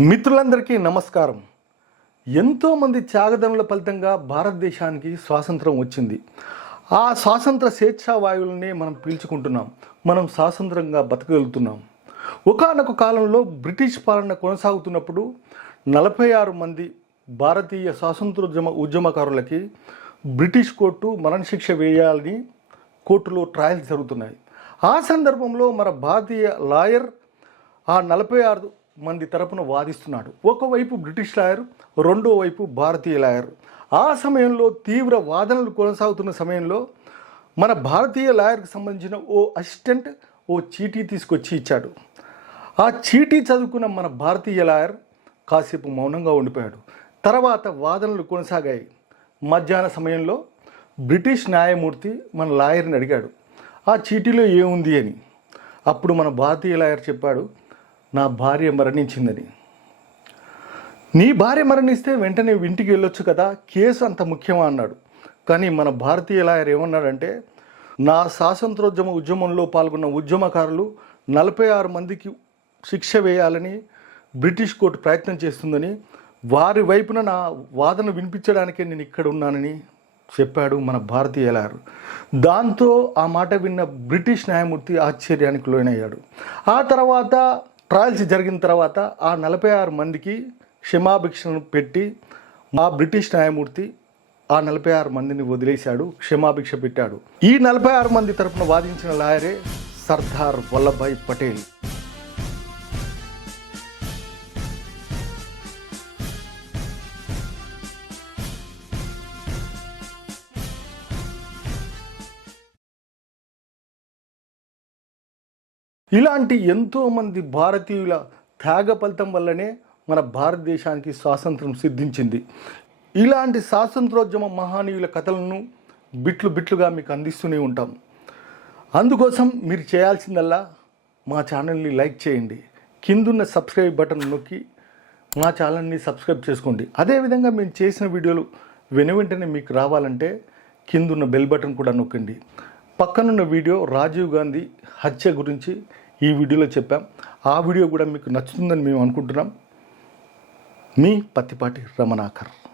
మిత్రులందరికీ నమస్కారం. ఎంతోమంది త్యాగదనుల ఫలితంగా భారతదేశానికి స్వాతంత్రం వచ్చింది. ఆ స్వాతంత్ర స్వేచ్ఛా వాయువులనే మనం పీల్చుకుంటున్నాం. మనం స్వాతంత్రంగా బతకగలుగుతున్నాం. ఒకానొక కాలంలో బ్రిటిష్ పాలన కొనసాగుతున్నప్పుడు నలభై ఆరు మంది భారతీయ స్వాతంత్రోద్యమ ఉద్యమకారులకి బ్రిటిష్ కోర్టు మరణశిక్ష వేయాలని కోర్టులో ట్రయల్స్ జరుగుతున్నాయి. ఆ సందర్భంలో మన భారతీయ లాయర్ ఆ నలభై ఆరు మంది తరపున వాదిస్తున్నాడు. ఒకవైపు బ్రిటిష్ లాయర్ రెండో వైపు భారతీయ లాయర్. ఆ సమయంలో తీవ్ర వాదనలు కొనసాగుతున్న సమయంలో మన భారతీయ లాయర్కి సంబంధించిన ఓ అసిస్టెంట్ ఓ చీటీ తీసుకొచ్చి ఇచ్చాడు. ఆ చీటీ చదువుకున్న మన భారతీయ లాయర్ కాసేపు మౌనంగా ఉండిపోయాడు. తర్వాత వాదనలు కొనసాగాయి. మధ్యాహ్న సమయంలో బ్రిటిష్ న్యాయమూర్తి మన లాయర్ని అడిగాడు. ఆ చీటీలో ఏముంది అని. అప్పుడు మన భారతీయ లాయర్ చెప్పాడు నా భార్య మరణించిందని. నీ భార్య మరణిస్తే వెంటనే ఇంటికి వెళ్ళొచ్చు కదా కేసు అంత ముఖ్యమా అన్నాడు. కానీ మన భారతీయ లాయర్ ఏమన్నాడంటే నా స్వాతంత్రోద్యమ ఉద్యమంలో పాల్గొన్న ఉద్యమకారులు నలభై ఆరు మందికి శిక్ష వేయాలని బ్రిటిష్ కోర్టు ప్రయత్నం చేస్తుందని వారి వైపున నా వాదన వినిపించడానికే నేను ఇక్కడ ఉన్నానని చెప్పాడు మన భారతీయ లాయర్. దాంతో ఆ మాట విన్న బ్రిటిష్ న్యాయమూర్తి ఆశ్చర్యానికి లోనయ్యాడు. ఆ తర్వాత ట్రయల్స్ జరిగిన తర్వాత ఆ నలభై ఆరు మందికి క్షమాభిక్షను పెట్టి మా బ్రిటిష్ న్యాయమూర్తి ఆ నలభై ఆరు మందిని వదిలేశాడు క్షమాభిక్ష పెట్టాడు. ఈ నలభై ఆరు మంది తరపున వాదించిన లాయరే సర్దార్ వల్లభాయ్ పటేల్. ఇలాంటి ఎంతోమంది భారతీయుల త్యాగ ఫలితం వల్లనే మన భారతదేశానికి స్వాతంత్రం సిద్ధించింది. ఇలాంటి స్వాతంత్రోద్యమ మహానీయుల కథలను బిట్లు బిట్లుగా మీకు అందిస్తూనే ఉంటాం. అందుకోసం మీరు చేయాల్సిందల్లా మా ఛానల్ని లైక్ చేయండి. కిందున్న సబ్స్క్రైబ్ బటన్ నొక్కి మా ఛానల్ని సబ్స్క్రైబ్ చేసుకోండి. అదేవిధంగా మేము చేసిన వీడియోలు వెను వెంటనే మీకు రావాలంటే కిందున్న బెల్ బటన్ కూడా నొక్కండి. పక్కనున్న వీడియో రాజీవ్ గాంధీ హత్య గురించి ఈ వీడియోలో చెప్పాం. ఆ వీడియో కూడా మీకు నచ్చుతుందని మేము అనుకుంటున్నాం. మీ పత్తిపాటి రమణాకర్.